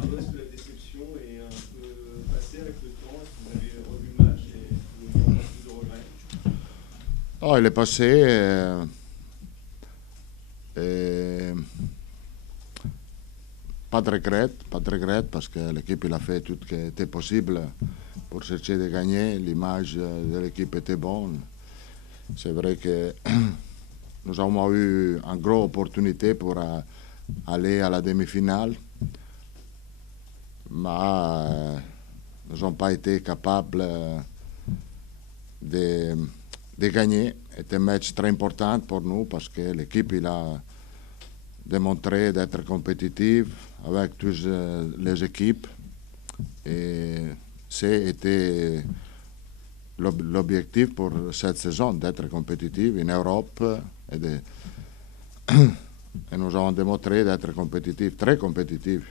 Carlo, est-ce que la déception est un peu passée avec le temps? Est-ce que vous avez revu le match et vous n'avez pas plus de regrets? Oh, il est passé. Et pas de regret parce que l'équipe il a fait tout ce qui était possible pour chercher de gagner. L'image de l'équipe était bonne. C'est vrai que nous avons eu une grosse opportunité pour aller à la demi-finale, mais nous n'avons pas été capables de, de gagner. C'était un match très important pour nous parce que l'équipe il a démontré d'être compétitive avec toutes les équipes et c'était l'objectif pour cette saison d'être compétitive en Europe et, et nous avons démontré d'être compétitifs, très compétitifs.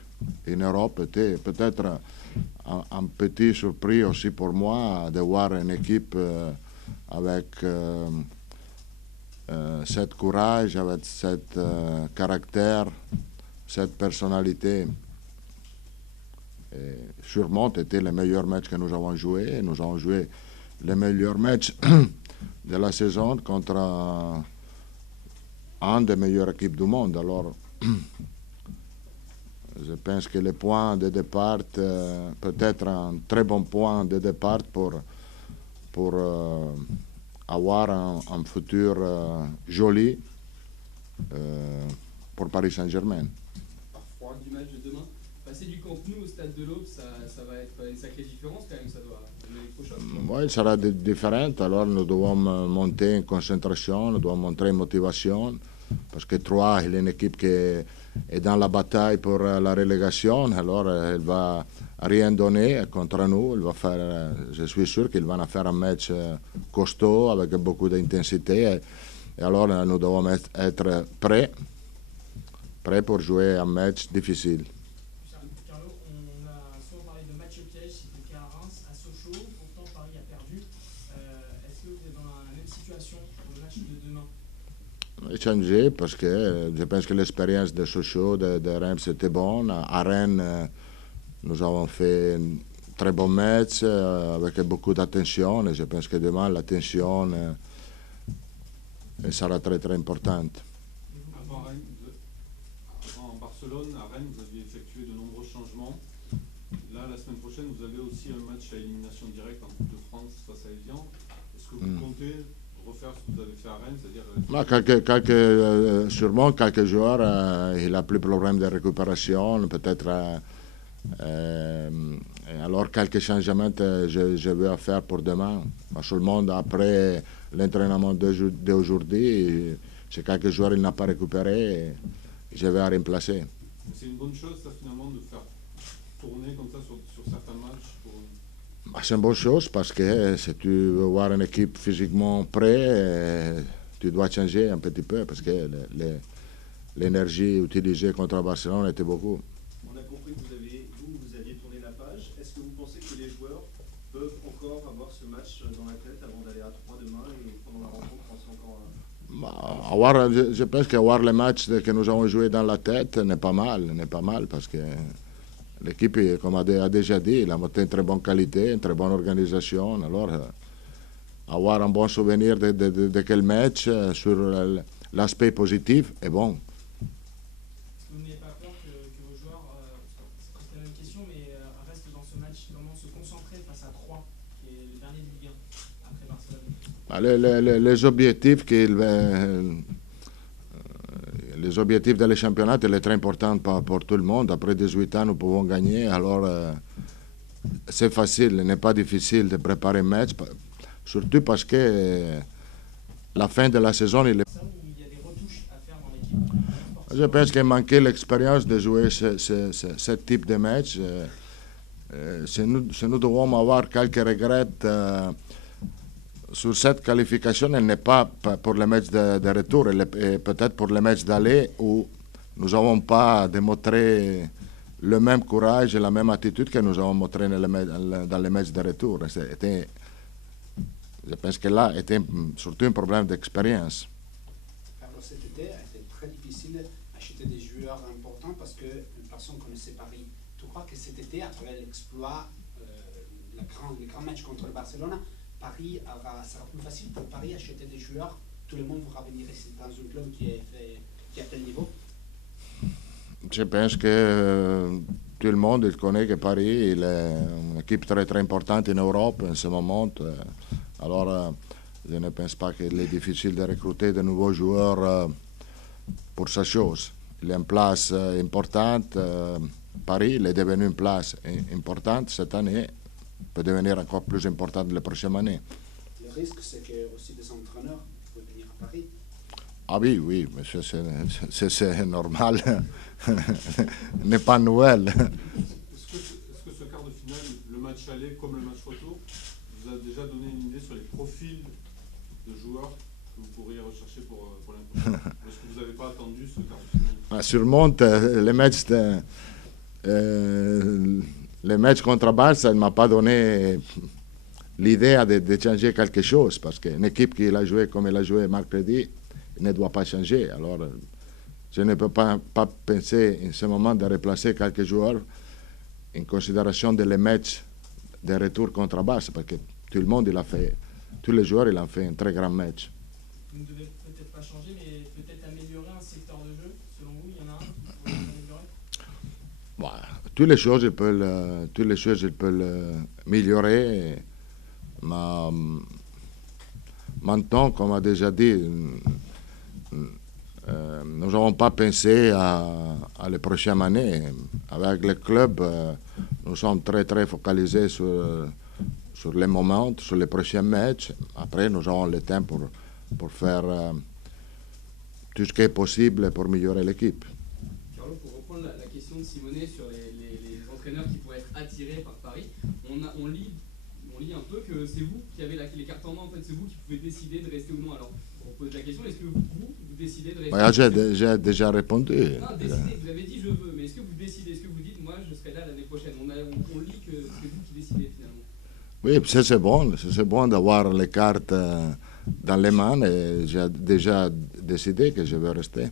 En Europe était peut-être un petit surprise aussi pour moi de voir une équipe avec cet courage, avec cet caractère, cette personnalité. Et sûrement, c'était le meilleur match que nous avons joué. Nous avons joué le meilleur match de la saison contre un des meilleures équipes du monde. Alors, je pense que le point de départ peut être un très bon point de départ pour avoir un futur joli pour Paris Saint-Germain. Par froid du match de demain. Passer du Camp Nou au stade de l'Aube, ça va être une sacrée différence quand même, ça doit un électrochoc. Oui, il sera différent. Alors nous devons monter en concentration, nous devons montrer motivation. Parce que Troyes, il est une équipe qui est dans la bataille pour la relégation. Alors elle va rien donner contre nous. Elle va faire, je suis sûr qu'il va faire un match costaud avec beaucoup d'intensité. Et alors nous devons être prêts pour jouer un match difficile. Carlo, on a souvent parlé de match piège, c'était le cas à Reims, à Sochaux, pourtant Paris a perdu. Est-ce que vous êtes dans la même situation pour le match de demain? Changé parce que je pense que l'expérience de Sochaux, de Reims était bonne. À Rennes, nous avons fait un très bon match avec beaucoup d'attention et je pense que demain l'attention sera très très importante. Avant, avant Barcelone, à Rennes, vous aviez effectué de nombreux changements. Là, la semaine prochaine, vous avez aussi un match à élimination directe en Coupe de France face à Evian. Est-ce que vous comptez refaire ce que vous avez fait à Rennes, c'est-à-dire sûrement quelques joueurs, il a plus de problème de récupération, peut-être. Alors quelques changements je vais faire pour demain. Tout le monde après l'entraînement d'aujourd'hui, c'est quelques joueurs il n'a pas récupéré, je vais remplacer. C'est une bonne chose ça finalement de faire tourner comme ça sur certains matchs pour... C'est une bonne chose parce que si tu veux voir une équipe physiquement prête, tu dois changer un petit peu parce que l'énergie utilisée contre Barcelone était beaucoup. On a compris que vous aviez tourné la page. Est-ce que vous pensez que les joueurs peuvent encore avoir ce match dans la tête avant d'aller à 3 demain et pendant la rencontre penser encore je pense qu'avoir les matchs que nous avons joués dans la tête n'est pas mal parce que l'équipe, comme a déjà dit, il a montré une très bonne qualité, une très bonne organisation. Alors, avoir un bon souvenir de quel match sur l'aspect positif est bon. Est-ce que vous n'avez pas peur que vos joueurs, c'est presque la même question, mais restent dans ce match, vraiment se concentrer face à Troyes, qui est le dernier de Ligue 1 après Barcelone? Les objectifs les objectifs de les championnats sont très importants pour tout le monde. Après 18 ans, nous pouvons gagner. Alors, c'est facile, il n'est pas difficile de préparer un match, surtout parce que la fin de la saison, il est... Il y a des retouches à faire dans l'équipe. Je pense qu'il manquait l'expérience de jouer ce type de match. Si nous devons avoir quelques regrets sur cette qualification, elle n'est pas pour le match de retour, elle est peut-être pour le match d'aller où nous n'avons pas démontré le même courage et la même attitude que nous avons montré dans les matchs de retour. Je pense que là, c'était surtout un problème d'expérience. Alors cet été a été très difficile d'acheter des joueurs importants parce que personne ne connaissait Paris. tu crois que cet été, après l'exploit, le grand match contre le Barcelone, Paris sera plus facile pour Paris acheter des joueurs? Tout le monde voudra venir ici dans un club qui a tel niveau? Je pense que tout le monde il connaît que Paris il est une équipe très très importante en Europe en ce moment. Alors, je ne pense pas qu'il est difficile de recruter de nouveaux joueurs pour sa chose. Il est une place importante. Paris il est devenu une place importante cette année. Peut devenir encore plus importante les prochaines années. Le risque, c'est que aussi des entraîneurs peuvent venir à Paris. Ah oui, oui, mais c'est normal. N'est pas nouvelle. Est-ce que ce quart de finale, le match aller comme le match retour, vous a déjà donné une idée sur les profils de joueurs que vous pourriez rechercher pour l'année prochaine? Est-ce que vous n'avez pas attendu ce quart de finale? Sûrement, les matchs contre Barça ne m'a pas donné l'idée de changer quelque chose, parce qu'une équipe qui a joué comme elle a joué mercredi ne doit pas changer. Alors, je ne peux pas penser en ce moment de remplacer quelques joueurs en considération de les matchs de retour contre Barça, parce que tout le monde il a fait, tous les joueurs ils ont fait un très grand match. Vous ne devez peut-être pas changer, mais peut-être améliorer un secteur de jeu. Selon vous, il y en a un qui pourrait s'améliorer? Bon, toutes les choses ils peuvent améliorer. Mais maintenant, comme on a déjà dit, nous n'avons pas pensé à les prochaines années. Avec le club, nous sommes très très focalisés sur les moments, sur les prochains matchs. Après, nous avons le temps pour faire tout ce qui est possible pour améliorer l'équipe. Carlo, pour reprendre la question de Simonet sur les entraîneurs qui pourraient être attirés par Paris, on lit un peu que c'est vous qui avez les cartes en main, en fait, c'est vous qui pouvez décider de rester ou non. Alors, on pose la question, est-ce que vous décidez de rester? J'ai déjà répondu. Non, décidez, vous avez dit je veux, mais est-ce que vous décidez, est-ce que vous dites moi je serai là l'année prochaine? On lit que c'est vous qui décidez finalement. Oui, c'est bon d'avoir les cartes dans les mains et j'ai déjà décidé que je vais rester.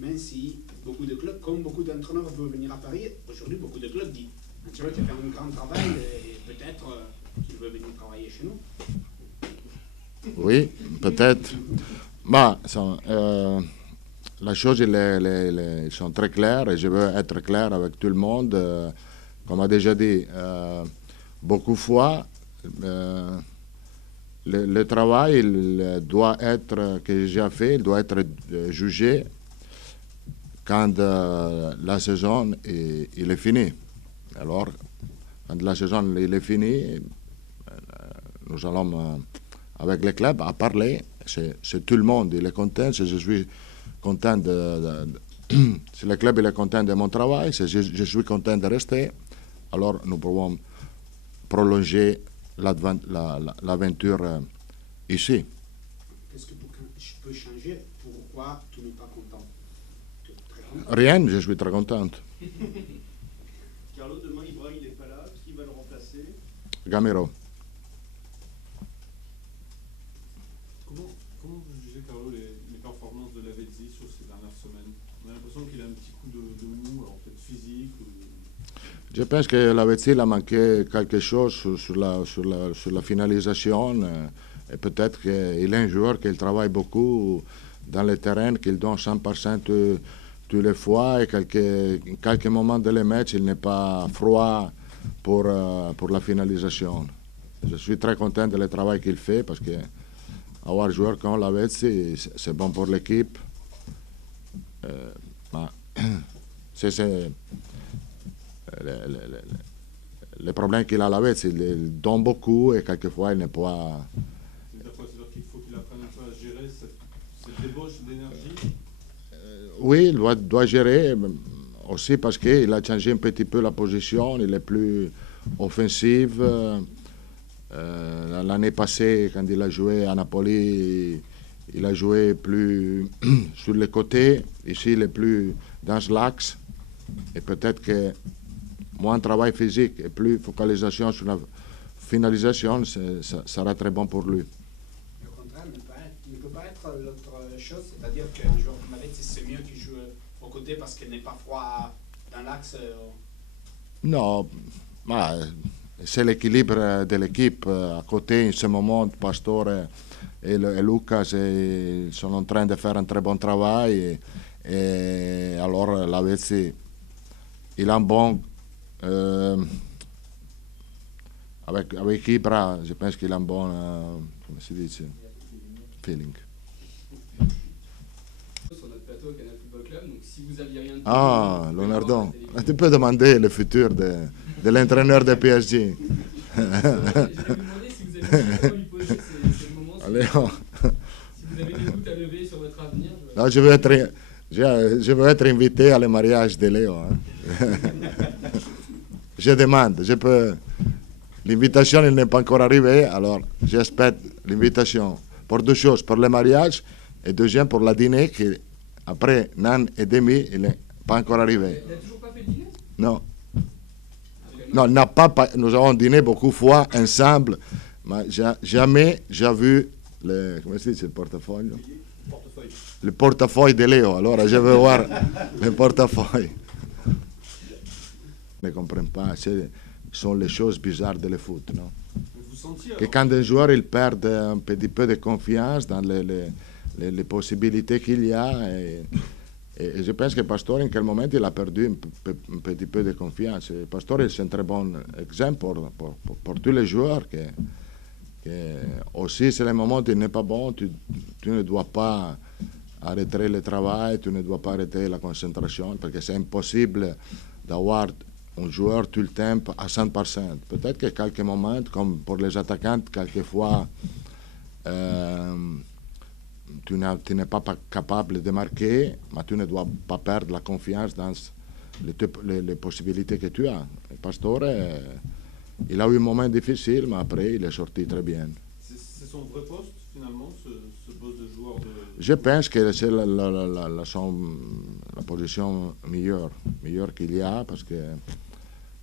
Même si beaucoup de clubs, comme beaucoup d'entraîneurs veulent venir à Paris, aujourd'hui beaucoup de clubs disent Ancelotti fait un grand travail et peut-être qu'il veut venir travailler chez nous. Oui, peut-être. Bah, la chose, ils sont très clairs et je veux être clair avec tout le monde. Comme on a déjà dit, beaucoup de fois, le travail que j'ai fait doit être jugé quand la saison il est finie. Alors, quand la saison il est finie, nous allons avec le club à parler. C'est tout le monde, il est content. Si je suis content si le club il est content de mon travail, si je suis content de rester, alors nous pouvons prolonger l'aventure ici. Qu'est-ce que je peux changer? Pourquoi tu n'es pas content? Rien, je suis très contente. Carlo, demain, Ibra, il n'est pas là. Qui va le remplacer? Gamero. Comment vous jugez, Carlo, les performances de Lavezzi sur ces dernières semaines? On a l'impression qu'il a un petit coup de mou, alors peut-être physique ou... Je pense que Lavezzi a manqué quelque chose sur la finalisation. Et peut-être qu'il est un joueur qui travaille beaucoup dans le terrain, qu'il donne 100% tous les fois. Et quelques moments de le match, il n'est pas froid pour la finalisation. Je suis très content de le travail qu'il fait parce que avoir un joueur comme Lavezzi, c'est bon pour l'équipe. Le problème qu'il a Lavezzi, il donne beaucoup et quelquefois il n'est pas... C'est-à-dire qu'il faut qu'il apprenne un peu à gérer cette débauche d'énergie? Oui, il doit gérer aussi parce qu'il a changé un petit peu la position, il est plus offensif. L'année passée, quand il a joué à Napoli, il a joué plus sur les côtés. Ici, il est plus dans l'axe. Et peut-être que moins travail physique et plus focalisation sur la finalisation, ça sera très bon pour lui. Le contraire ne peut pas être l'autre chose, c'est-à-dire qu'un joueur comme Lavezzi, c'est mieux qu'il joue au côté parce qu'il n'est pas froid dans l'axe Non, c'est l'équilibre de l'équipe. À côté, en ce moment, Pastore et Lucas ils sont en train de faire un très bon travail. Et alors, Lavezzi, il a un bon... avec Ibra, je pense qu'il a un bon... comment se dit feeling. Sur notre plateau au Canal Football Club, donc si vous aviez rien de Ah, Leonardo, tu peux demander le futur de l'entraîneur de PSG. Je vais vous demander si vous avez une question à lui poser, c'est le moment. Allez, Si vous avez des doutes à lever sur votre avenir. non, je veux être invité à le mariage de Léo. Hein. Je demande, je peux... L'invitation n'est pas encore arrivée, alors j'espère l'invitation pour deux choses, pour le mariage et deuxième pour la dîner qui, après un an et demi, il n'est pas encore arrivé. Il n'a toujours pas fait le dîner? Non. Non, il n'a pas, nous avons dîné beaucoup de fois ensemble, mais jamais j'ai vu comment se dit le portefeuille? Le portefeuille de Léo, alors je veux voir le portefeuille. Je ne comprends pas, ce sont les choses bizarres de le foot, non? Que quand un joueur il perd un petit peu de confiance dans les possibilités qu'il y a, et je pense que Pastore, en quel moment, il a perdu un petit peu de confiance. Et Pastore, c'est un très bon exemple pour tous les joueurs. Que aussi, c'est le moment où tu n'es pas bon, tu ne dois pas arrêter le travail, tu ne dois pas arrêter la concentration, parce que c'est impossible d'avoir un joueur tout le temps à 100%. Peut-être que quelques moments, comme pour les attaquants, quelquefois, tu n'es pas capable de marquer, mais tu ne dois pas perdre la confiance dans les possibilités que tu as. Et Pastore, il a eu un moment difficile, mais après, il est sorti très bien. C'est son vrai poste, finalement, ce poste de joueur de... Je pense que c'est la position meilleure qu'il y a, parce que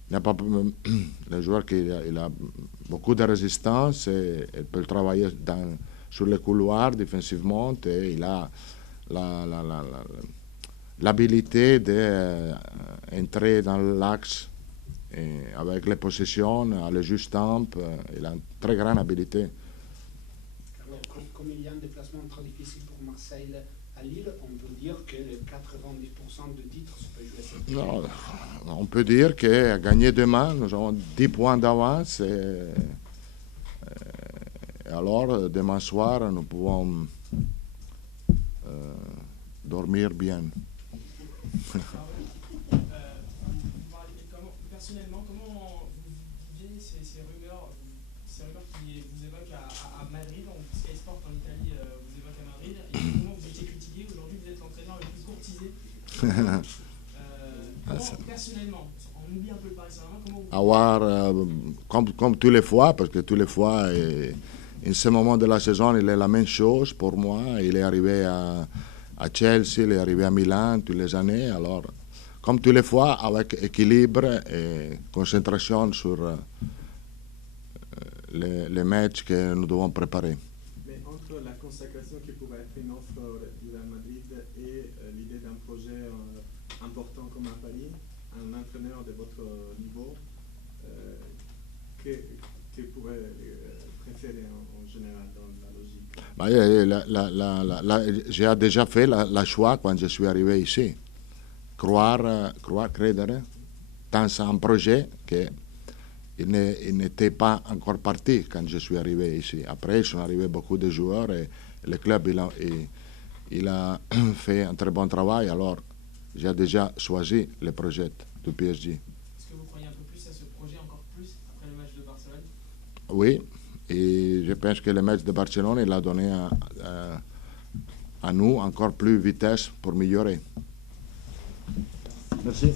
le joueur il a beaucoup de résistance et il peut travailler sur les couloirs défensivement, et il a l'habilité d'entrer dans l'axe avec les possessions, à le juste temps. Il a une très grande habilité. Comme il y a un déplacement très difficile pour Marseille à Lille, on peut dire que le 90% de titres se peut jouer cette Non, on peut dire que gagner demain, nous avons 10 points d'avance. Et alors, demain soir, nous pouvons dormir bien. Personnellement, comment vous vivez ces rumeurs qui vous évoquent à Madrid? Sky Sport en Italie vous évoque à Madrid. Et comment vous étiez critiqué? Aujourd'hui, vous êtes l'entraîneur le plus courtisé. Personnellement, on oublie un peu le Paris Saint-Germain, comme tous les fois, parce que tous les fois, en ce moment de la saison, il est la même chose pour moi. Il est arrivé à Chelsea, il est arrivé à Milan toutes les années. Alors, comme tous les fois, avec équilibre et concentration sur les matchs que nous devons préparer. Mais entre la consacration qui pourrait être une offre du Real Madrid et l'idée d'un projet important comme à Paris, un entraîneur de votre niveau, que pourrait préférer en général dans la logique? J'ai déjà fait le choix quand je suis arrivé ici. Credere dans un projet qu'il n'était pas encore parti quand je suis arrivé ici. Après, ils sont arrivés beaucoup de joueurs et le club il a fait un très bon travail. Alors, j'ai déjà choisi le projet du PSG. Est-ce que vous croyez un peu plus à ce projet, encore plus, après le match de Barcelone? Oui, et je pense que le match de Barcelone, il a donné à nous encore plus de vitesse pour améliorer. Merci.